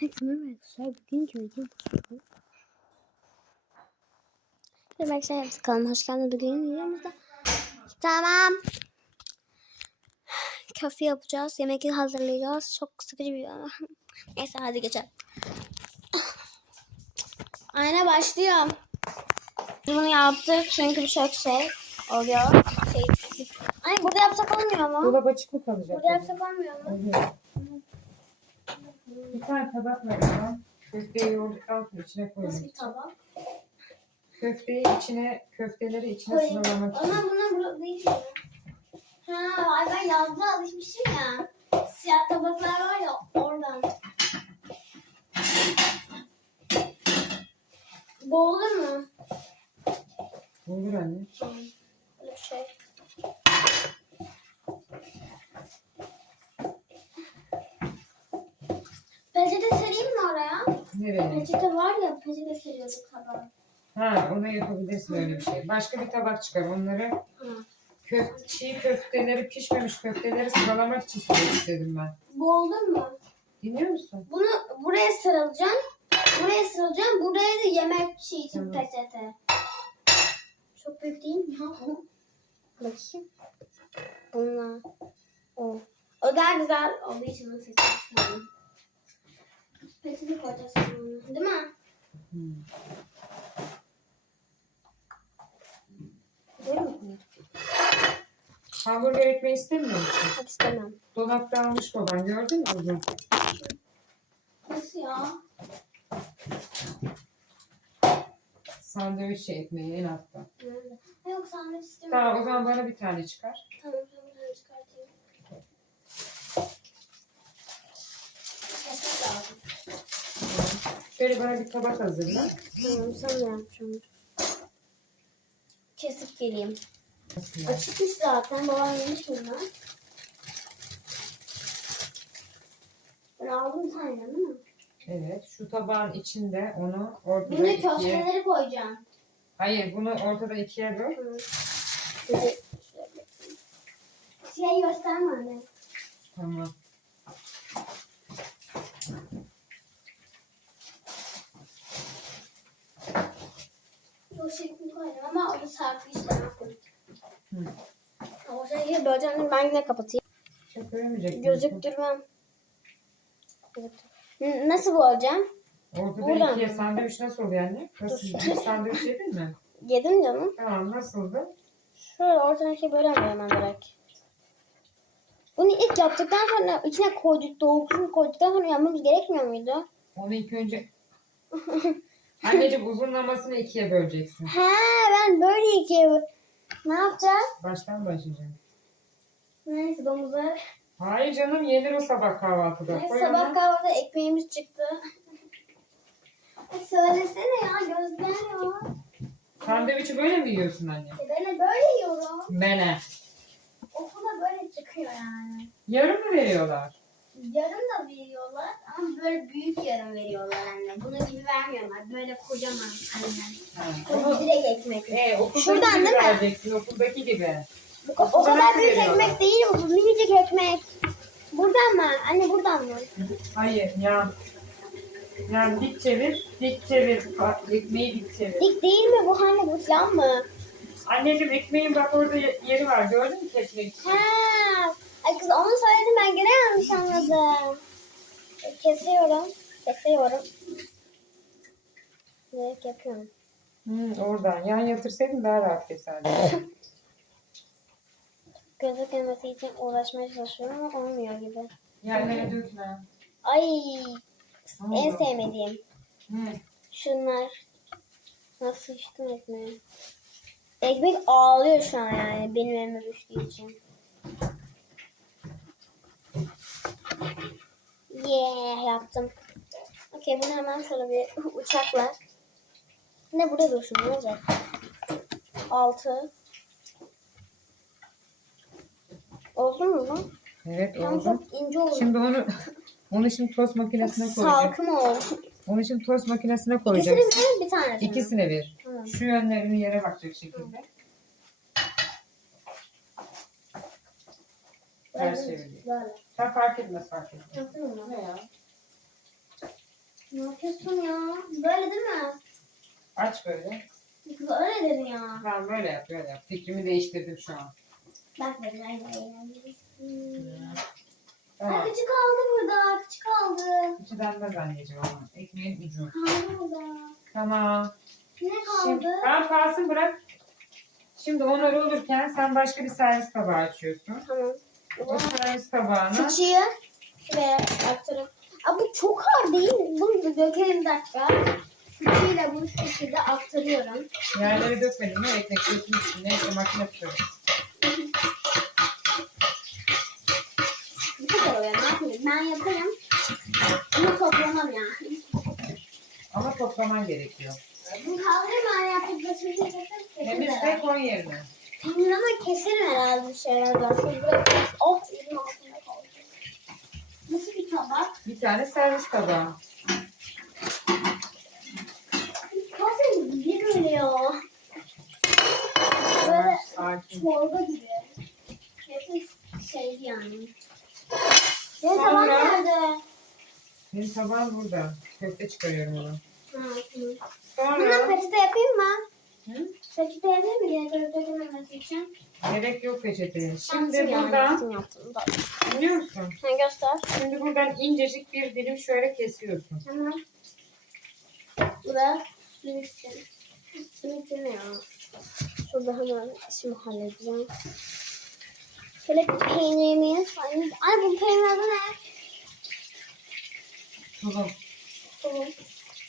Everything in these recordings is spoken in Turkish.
Herkese merhaba arkadaşlar. Bugünkü video bu. Merhaba arkadaşlar. Hepsi kanalıma hoş geldiniz. Bugün videomuzda. Tamam. Köfte yapacağız. Yemek hazırlayacağız. Çok sıkıcı bir video. Neyse hadi geçelim. Aynen başlıyorum. Bunu yaptık çünkü birçok şey oluyor. Şey, Ay burada yapsak olmuyor mu? Dolap açık mı kalacak? Burada yapsak olmuyor mu? Oluyor. Bir tane tabak vereceğim. Köfteyi yoğurduktan sonra içine Nasıl koyun. bir tabak? Köfteyi içine, köfteleri içine Koyayım. sınırlamak için. Ama bunlar burada değil mi? Ha, ay ben yazda alışmışım ya. Siyah tabaklar var ya oradan. Bu olur mu? Olur anne. Böyle Peçete sereyim mi oraya? Nereye? Peçete var ya peçete seriyorduk tabağa. Ha, ona yapabilirsin öyle bir şey. Başka bir tabak çıkar. Onları köfte, çiğ köfteleri, pişmemiş köfteleri sıralamak için söylemek istedim ben. Bu olur mu? Dinliyor musun? Bunu buraya sarılacaksın. Buraya sarılacaksın. Buraya da yemek şey için Tamam. peçete. Çok büyük değil mi ya bu? Bakayım. Bunlar. O. O daha güzel olduğu için onu seçeceğim. Peçete koyacağız sonra. Değil mi? Hmm. Değil mi? Hamburger ekmeği istemiyor musun? Hadi istemem. Dolapta almış baban. Gördün mü uzun? Nasıl ya? Sandviç ekmeği en altta. Nerede? Yok sandviç istemiyorum. Tamam o zaman bana bir tane çıkar. Tamam tamam çıkartayım. Kesmek lazım. Şöyle bana bir tabak hazırla. Tamam sen ne yapacaksın? Kesip geleyim. Açıkmış zaten. Babam yemiş bunlar. Ben aldım senden değil mi? Evet, şu tabağın içinde onu ortada Bunu ikiye... köfteleri koyacağım. Hayır, bunu ortada ikiye böl. Hı. Şey gösterme anne. Tamam. O şeklini koydum ama o da sarkı işlem yaptım. O şekilde böleceğim. Ben yine kapatayım. Çok göremeyecek. Gözüktürmem. Gözüktür- Nasıl bulacağım? Ortada Buradan ikiye sandviç nasıl oluyor anne? Nasıl? Dur. Sandviç yedin mi? Yedim canım. Tamam, nasıldı? Şöyle ortadan ikiye bölerim hemen direkt. Bunu ilk yaptıktan sonra içine koyduk, doğrusunu koyduktan sonra yapmamız gerekmiyor muydu? Onu ilk önce... Anneciğim uzunlamasını ikiye böleceksin. He ben böyle ikiye bö- Ne yapacağız? Baştan başlayacağım. Neyse domuzlar. Hayır canım, yenir o sabah kahvaltıda. Neyse Koy sabah onu. kahvaltıda ekmeğimiz çıktı. Ay, Söylesene ya gözler ya. Sandviçi böyle mi yiyorsun anne? E, Ben de böyle yiyorum. Mene. Okulda böyle çıkıyor yani. Yarım mı veriyorlar? Yarım da veriyorlar ama böyle büyük yarım veriyorlar anne. Bunun gibi vermiyorlar. Böyle kocaman anne. Bunu onu... direkt ekmek. Ee, okuldaki Şuradan gibi değil mi? vereceksin, okuldaki gibi. Bu- O Okulda kadar nasıl büyük veriyorlar? ekmek değil bu. Minicik ekmek. Buradan mı? Anne buradan mı? Hayır ya. Yani dik çevir, dik çevir. Bak, Ekmeği dik çevir. Dik değil mi bu? Hani bu yan mı? Anneciğim ekmeğin bak orada ye- yeri var. Gördün mü ekmek? Ha. Ay kız onu söyledim ben gene yanlış anladım. Kesiyorum. Kesiyorum. Direkt yapıyorum. Hmm, oradan. Yan yatırsaydın daha rahat keserdin. Gözükmemesi için uğraşmaya çalışıyorum ama olmuyor gibi. Yerlere dökme. Ay Ne en oldu? sevmediğim. Ne? Şunlar. Nasıl içtim ekmeği? Ekmek ağlıyor şu an yani benim elime düştüğü için. Yeah yaptım. Okey bunu hemen şöyle bir uçakla. Ne burada dursun ne olacak? Altı. Oldu mu bu? Evet Tam oldu. çok ince oldu. Şimdi onu onu şimdi tost makinesine koyacağım. Salkım oldu. Onu şimdi tost makinesine İkisini koyacaksın. mi bir tanesini? mi? İkisine bir. Tamam. Şu yönlerini yere bakacak şekilde. Ters Böyle. çevir. Böyle. Ha fark etmez fark etmez. Yaptın mı? Ne ya? Ne yapıyorsun ya? Böyle değil mi? Aç böyle. Böyledir ya. Tamam böyle yap böyle yap. Fikrimi değiştirdim şu an. Bak böyle böyle eğleniriz. Tamam. Akıcı kaldı burada. Akıcı kaldı. İçi denmez anneciğim ama. Ekmeğin ucu. Kaldı burada. Tamam. Ne Şimdi, kaldı? tamam kalsın bırak. Şimdi onları olurken sen başka bir servis tabağı açıyorsun. Tamam. O servis tabağına Fıçıyı şuraya aktarıp. Aa, bu çok ağır değil mi? Bunu da dökelim bir dakika. Fıçıyla bunu şu şekilde aktarıyorum. yerlere dökmedin mi? Ekmek dökmüşsün. Neyse makine tutarız. Bu kadar oluyor. Ne yapayım? Ben yaparım. Ama toplamam yani. Ama toplaman gerekiyor. Bunu ben yapıp başını keserim. Temizle koy yerine. Temizle ama keserim herhalde bir şeylerden. Oh elim altında kaldı. Nasıl bir tabak? Bir tane servis tabağı. Nasıl gibi böyle ya? Böyle sakin. çorba gibi. Hepsi şeydi yani. Ne Sonra- tabak nerede? Benim tabağım burada. Köfte çıkarıyorum onu. Tamam. Buna Sonra peçete yapayım mı? Hı? Peçete yapayım mı? Gene böyle dökülmemesi için. gerek yok peçeteye. Şimdi yani, buradan yaptım, yaptım. Bak. biliyor musun? Sen göster. Şimdi buradan incecik bir dilim şöyle kesiyorsun. Tamam. Simitçi. Simitçi ne ya? Şurada hemen işimi halledeceğim. Şöyle bir peynirimiz. Ay, ay bu peynir adı ne? Tulum. Bu.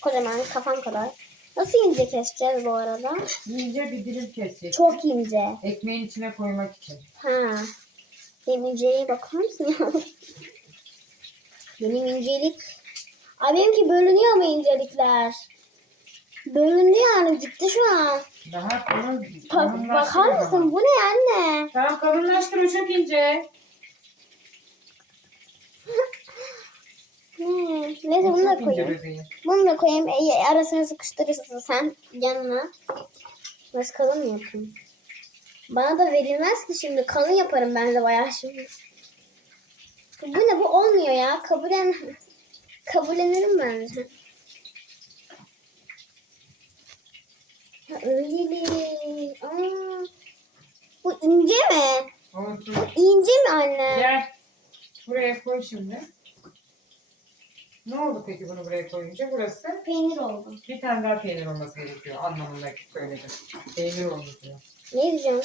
Kocaman kafam kadar. Nasıl ince keseceğiz bu arada? İnce bir dilim kesecek. Çok ince. Ekmeğin içine koymak için. Ha. Benim inceliğe bakar mısın ya? Benim incelik. Ay benimki bölünüyor mu incelikler? Bölündü yani gitti şu an. Daha kalın, kalınlaştır bakar mısın? Bu ne anne? Tamam kalınlaştır o çok ince. Ne? Neyse O bunu da koyayım. Da koyayım. E, arasına sıkıştırırsın sen yanına. Nasıl kalın mı yapayım? Bana da verilmez ki şimdi. Kalın yaparım ben de bayağı şimdi. Bu ne? Bu olmuyor ya. Kabullen... Kabullenirim bence. Ha, öyle değil. Aa, bu ince mi? Olsun. İnce mi anne? Gel. Buraya koy şimdi. Ne oldu peki bunu buraya koyunca? Burası Peynir oldu. bir tane daha peynir olması gerekiyor anlamında söyledim. Peynir oldu diyor. Ne diyeceğim?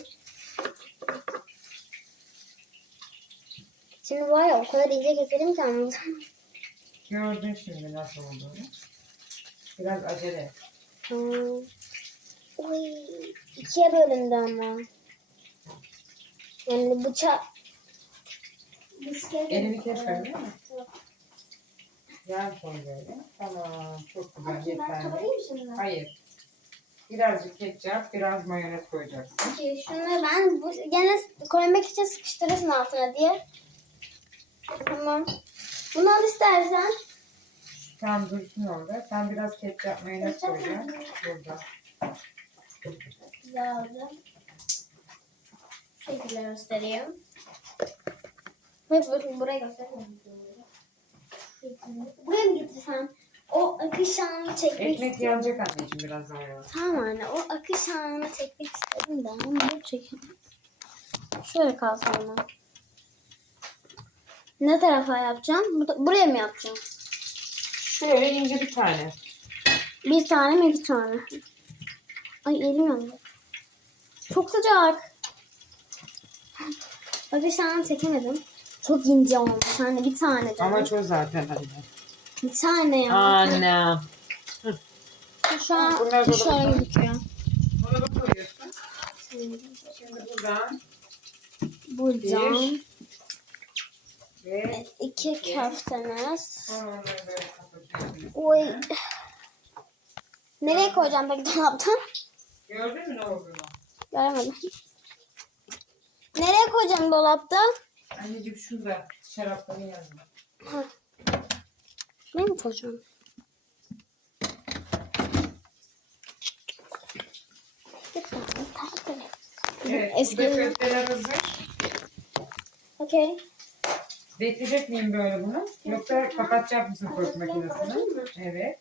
Şimdi var ya o kadar ince keserim ki anladım. Gördün şimdi nasıl olduğunu. Biraz acele. et. Hmm. Oy, ikiye bölündü ama. Yani bıçak... Elini kesme değil mi? Yan koy böyle. Tamam. Çok güzel. Bakayım ben Yeterli. kabarayım şimdi. Hayır. Birazcık ketçap, biraz mayonez koyacaksın. Peki şunu ben bu, gene koymak için sıkıştırırsın altına diye. Tamam. Bunu al istersen. Tam dursun orada. Sen biraz ketçap, mayonez Ketçap koyacaksın. mı? Burada. Güzel oldu. Şekilde göstereyim. Bu- buraya göstereyim. Buraya mı getirsem? O akış anını çekmek Ekmek istiyorum. yanacak anneciğim biraz daha ya. Tamam anne o akış anını çekmek istedim de onu bu çekeyim. Şöyle kalsın ama. Ne tarafa yapacağım? Bu- Buraya mı yapacağım? Şöyle ince bir tane. Bir tane mi iki tane? Ay elim yandı. Çok sıcak. Akış anını çekemedim. Çok ince olmuş anne bir tane canım. Ama çok zaten anne. Bir tane ya. Anne. Şu an Bunlar da şöyle bakalım. gözüküyor. Bunu da koyuyorsun. Şimdi buradan Buradan ve iki köftemiz. sonra böyle kapatıyorsun. Oy. Nereye koyacağım peki dolaptan? Gördün mü ne olduğunu? Göremedim. Nereye koyacağım dolapta? Anneciğim şurada şarapların yanında. Ha. Ne mi koyacağım? Evet, Eski köfteler hazır. Okey. Bekleyecek miyim böyle bunu? Yoksa kapatacak mısın post makinesini? Evet.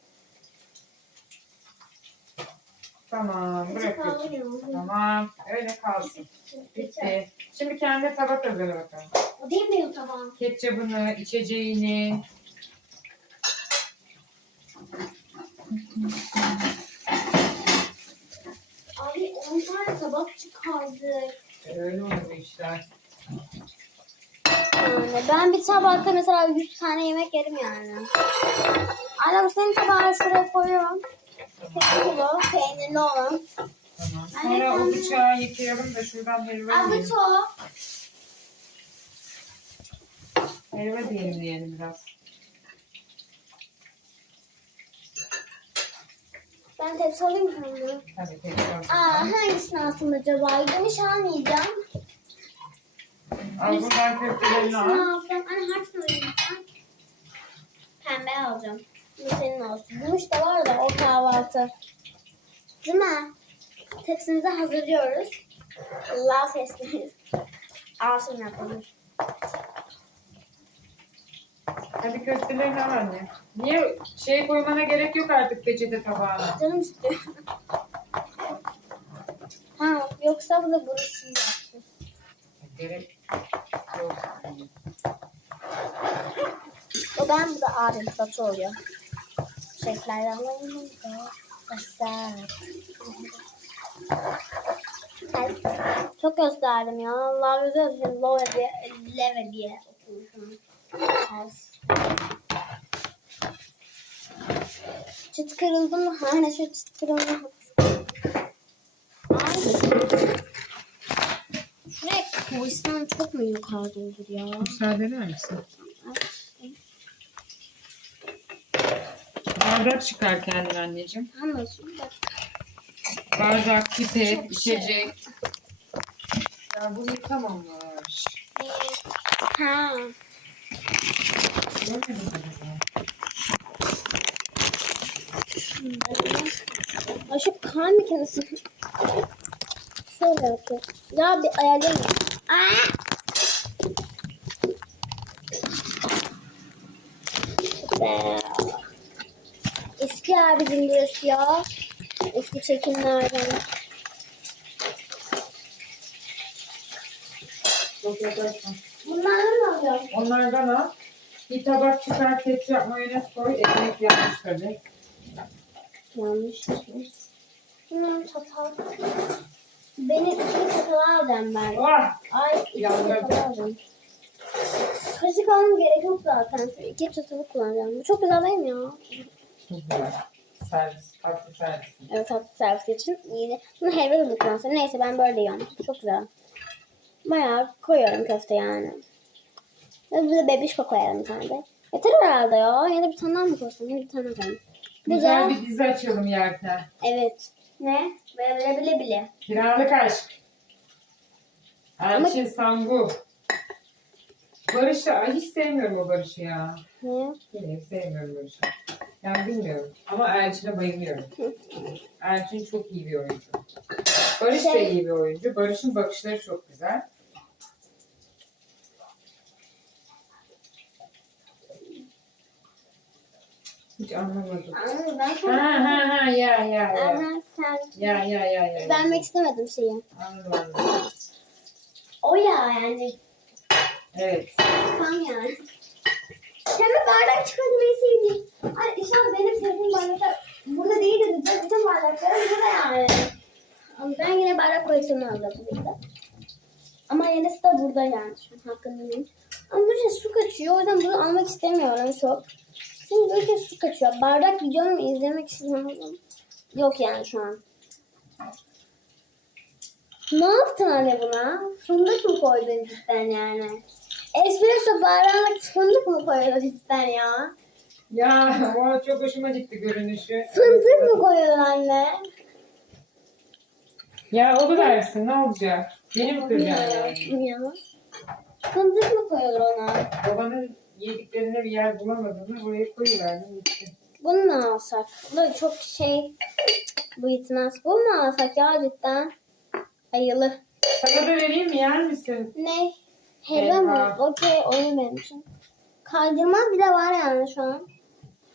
Tamam bırakıyorum. Tamam öyle kalsın. Bitti. Şimdi kendi tabak hazırla bakalım. O değil mi o tabağım? Ketçabını, içeceğini. Abi 10 tane tabak çıkardık. Öyle olur bu işler. Yani ben bir tabakta mesela 100 tane yemek yerim yani. Anne bu senin tabağını şuraya koyuyorum. 8 kilo peynirli olan. Tamam. Anne, Sonra o bıçağı yıkayalım da şuradan helva Abi diyelim. çok. Helva diyelim biraz. Ben tepsi alayım mı sana? Tabii Aa alacağım. hangisini alsın acaba? Geniş almayacağım. Al buradan köftelerini Hangisini al. alsam? Anne hangisini ben? Pembe alacağım. Bu senin olsun. Gümüş de var da o kahvaltı. Değil mi? Tepsimizi hazırlıyoruz. Allah sesleri. Alsın yapılır. Hadi köftelerini al anne. Niye şey koymana gerek yok artık peçete tabağına. Canım istiyor. ha yoksa bu da burası yaptı. Gerek yok. O ben bu da abim satı oluyor. Şeflerden alayım da. Aşağı. Evet. Çok gösterdim ya. Allah razı olsun. Love diye, leve diye. Çıt kırıldı mı? Hani şu çıt kırıldı mı? Ay. Şuraya koysam çok mu yukarıda olur ya? Müsaade eder misin? Bardak çıkar kendin anneciğim. Anlasın da. Bardak, pipet, Çok şey. içecek. Ya bu yıkamamış. Ha. Ay şu kan makinesi. Şöyle yapıyor. Ya bir ayarlayayım. Aa! Eski abicim burası ya. Eski çekimlerden. Yaklaşma. Bunlardan alıyorum? Onlardan al. Bir tabak çıkar, ketçap, mayonez koy. Ekmek yanmış tabii. Yanlış. Bunlar çatal. Benim iki çatal alacağım ben. Ah! Ay iki çatal alacağım. Kaşık almam gerek yok zaten. İki çatalı kullanacağım. Çok güzel değil mi ya? Çok güzel. Servis, tatlı servis. Evet tatlı servisi için iyiydi. Bunu helva da kullansam. Neyse ben böyle yiyorum. Çok güzel. Bayağı koyuyorum köfte yani. Ve bir de bebişko koyarım bir tane de. Yeter herhalde ya. Ya da bir tane daha mı koysam? Ya da bir tane daha koyayım. Güzel bir dizi açalım yerken. Evet. Ne? Böyle bile bile bile. Kiralık aşk. Elçin Sangu. Barış'ı ay hiç sevmiyorum o Barış'ı ya. Ne? Yine sevmiyorum Barış'ı. Yani bilmiyorum. Ama Elçin'e bayılıyorum. Elçin çok iyi bir oyuncu. Barış da iyi bir oyuncu. Barış'ın bakışları çok güzel. Hiç anlamadım. Anladım ben Ha sana. ha ha ya ya ya. Aha sen. Ya ya ya ya. Vermek istemedim şeyi. Anladım anladım. O ya yani. Evet. Kan yani. Hemen bardak çıkartmayı sevdim. Ay inşallah benim sevdiğim bardaklar burada değil de bütün, bütün bardaklar burada yani. Ama ben yine bardak koleksiyonu ki de. Ama yenisi de burada yani. Şu an hakkında değil. Ama burada su kaçıyor. O yüzden bunu almak istemiyorum çok. Çünkü böyle su kaçıyor. Bardak videomu izlemek istiyorum. Yok yani şu an. Ne yaptın anne buna? Fındık mı koydun cidden yani? Espresso bardağına fındık mı koyuyor cidden ya? Ya o çok hoşuma gitti görünüşü. Fındık mı koyuyor anne? Ya o da versin ne olacak? Beni mi kıracaksın yani? Bilmiyorum. Fındık mı koyuyor ona? Babanın yediklerine bir yer bulamadığını buraya koyuverdim gitti. Bunu mu alsak? Bu da çok şey bu gitmez. Bu mu alsak ya cidden? Ayılı. Sana da vereyim mi yer misin? Ne? Helva mı? Okey oyun benim için. Kaydırmaz bile var yani şu an.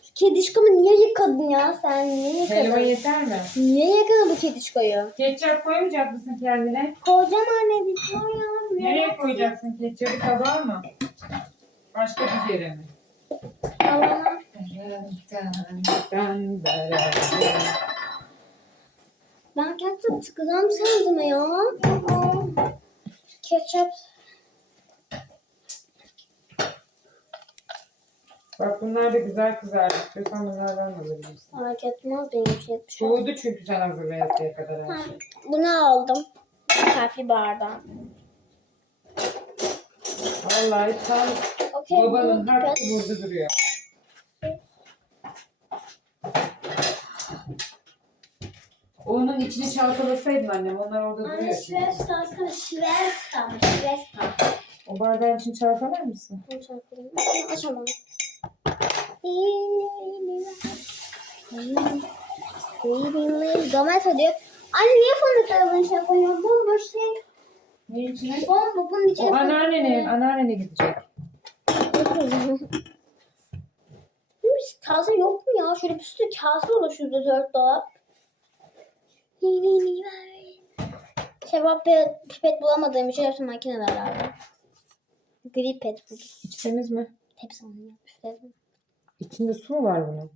Şu kedişkamı niye yıkadın ya sen? Niye yıkadın? Helva yeter mi? Niye yıkadın bu kedişkoyu? Ketçap koymayacak mısın kendine? Koyacağım anne bitmiyor ya. Nereye koyacaksın ketçapı tabağa mı? Başka bir yere mi? Tamam. Ben ketçap sıkacağım sandım ya. Ketçap. Bak bunlar da güzel kızardı. İstiyorsan bunlardan da alabilirsin. Fark etmez benim için. Şu Soğudu çünkü sen hazırlayasıya kadar her şey. Bunu aldım. Kalpli bardağı. Vallahi tam Okey. babanın hakkı burada duruyor. Onun içini çalkalasaydın annem. Onlar orada Anne duruyor. Schwester aslında Schwester mı? Schwester. O bardağın içini çalkalar mısın? Çarpayım. Açamam. Domates diyor. Anne niye fındıkları bunun içine koyuyorsun? Bomboş şey. Ne içine? Bomba bunun içine O anneannenin, anneannene gidecek. Hiç kase yok mu ya? Şöyle bir sürü kase olur şurada dört dolap. Şevap ve pipet bulamadığım için hepsi makinelerlerde. Gri pet bu. İçseniz mi? Hepsi onu yapmış dedim. İçinde su mu var bunun?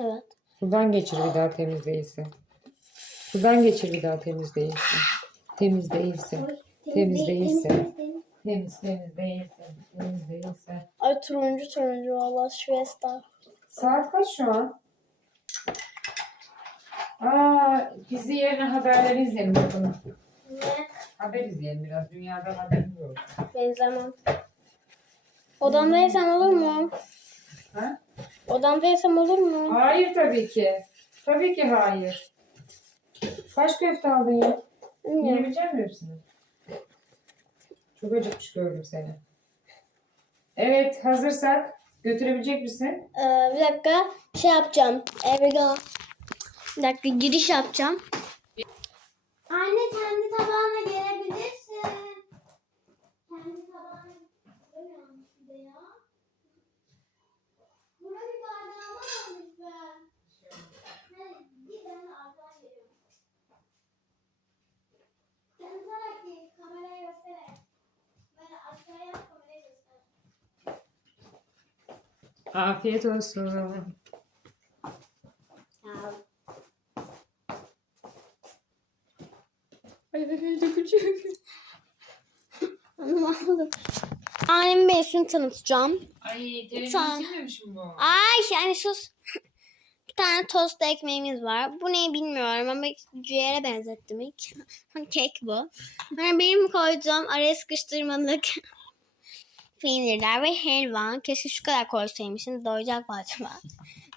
Evet. Sudan geçir bir daha temiz değilse. Sudan geçir bir daha temiz değilse. Temiz değilse. Temiz değilse. Temiz temiz değilse. Temiz değilse. Ay turuncu turuncu valla Schwester. Saat kaç şu an? Aa, dizi yerine haberleri izleyelim bakalım. Ne? Haber izleyelim biraz. Dünyadan haberimiz olsun. Benzemem. Odamdaysam olur mu? Ha? Odamdaysam olur mu? Hayır tabii ki. Tabii ki hayır. Kaç köfte aldın ya? Bilmiyorum. Yiyebilecek misin hepsini? Çok acıkmış gördüm seni. Evet hazırsak götürebilecek misin? Ee, bir dakika şey yapacağım. Go. Bir dakika giriş yapacağım. Anne kendi tabağına gelebilirsin. Kendi tabağına Görmüyor musun bir de ya? Buna bir bardağı var mı lütfen? Hadi bir tane arkadan geliyorum. Tanıtarak değil, kameraya göstererek. Böyle aşağıya kameraya göster. Afiyet olsun. Ay küçük. Anlamadım. Annemi ben şunu tanıtacağım. Ay televizyon silmemişim bu. Ay yani sus. Bir tane tost ekmeğimiz var. Bu ne bilmiyorum ama ciğere benzettim ilk. Kek bu. Yani benim koyduğum araya sıkıştırmalık peynirler ve helva. Keşke şu kadar koysaymışım. Doyacak mı acaba?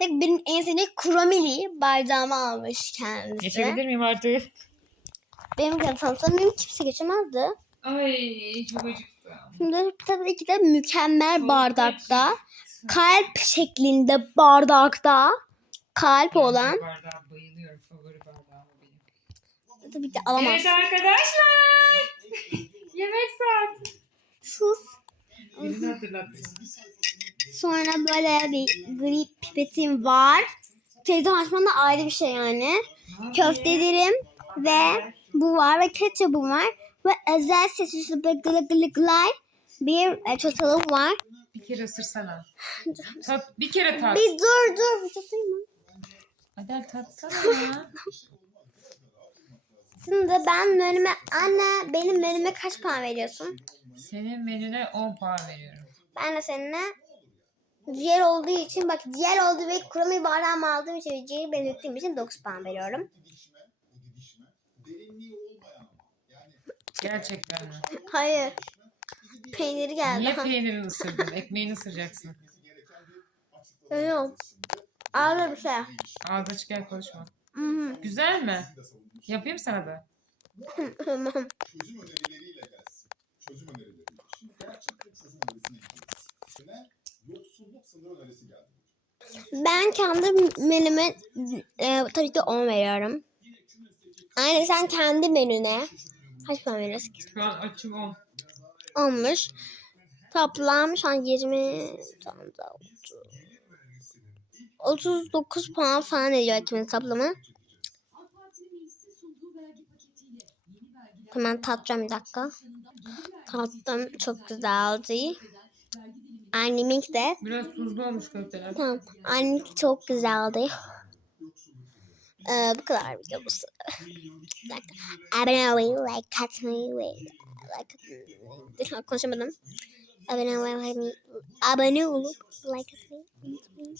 Benim en sevdiğim kromili bardağımı almış kendisi. Geçebilir miyim artık? Benim tanıtsam benim kimse geçemezdi. Ay çok acıktım. Şimdi tabii ki de mükemmel Çok bardakta. Kalp şeklinde bardakta. Kalp olan. Bu bardağa bayılıyorum. Favori bardağım benim. Tabii ki alamaz. Evet arkadaşlar. Yemek saati. Sonra böyle bir gri pipetim var. Televizyon açman da ayrı bir şey yani. Köftelerim ve bu var ve ketçapım var. Ve özel gılı gılay bir e, çatalım var. Bir kere ısırsana. Tat, bir kere tat. Bir dur dur. Bir tatayım mı? Hadi tatsana ya. Şimdi ben menüme anne benim menüme kaç puan veriyorsun? Senin menüne 10 puan veriyorum. Ben de seninle ciğer olduğu için bak ciğer olduğu ve kromi bardağımı aldığım için ve ciğeri belirttiğim için 9 puan veriyorum. Gerçekten mi? Hayır. Peyniri geldi. Niye peynirini ısırdın? Ekmeğini ısıracaksın. Yok. Ağır bir şey. Ağzı açık gel konuşma. Güzel mi? Yapayım sana da. Tamam. çözüm önerileriyle gelsin. Çözüm önerileri. Şimdi gerçekten çözüm önerisine gidiyoruz. Öne yoksulluk sınır önerisi geldi. Ben kendi menüme e, tabii ki 10 veriyorum. Aynen sen kendi menüne kaç puan veriyorsun? Şu an açım 10. olmuş. Toplam şu an 20 tane daha oldu. 39 puan falan ediyor ikimizin toplamı. Hemen tatacağım bir dakika. Tattım çok güzeldi. Anneminki de. Biraz tuzlu olmuş köfteler. Tamam. Anneminki çok güzeldi. Ee, bu kadar videomuz. Bir dakika. Abone olmayı, like atmayı ve like. Konuşamadım. Abone olmayı, abone olup like atmayı unutmayın.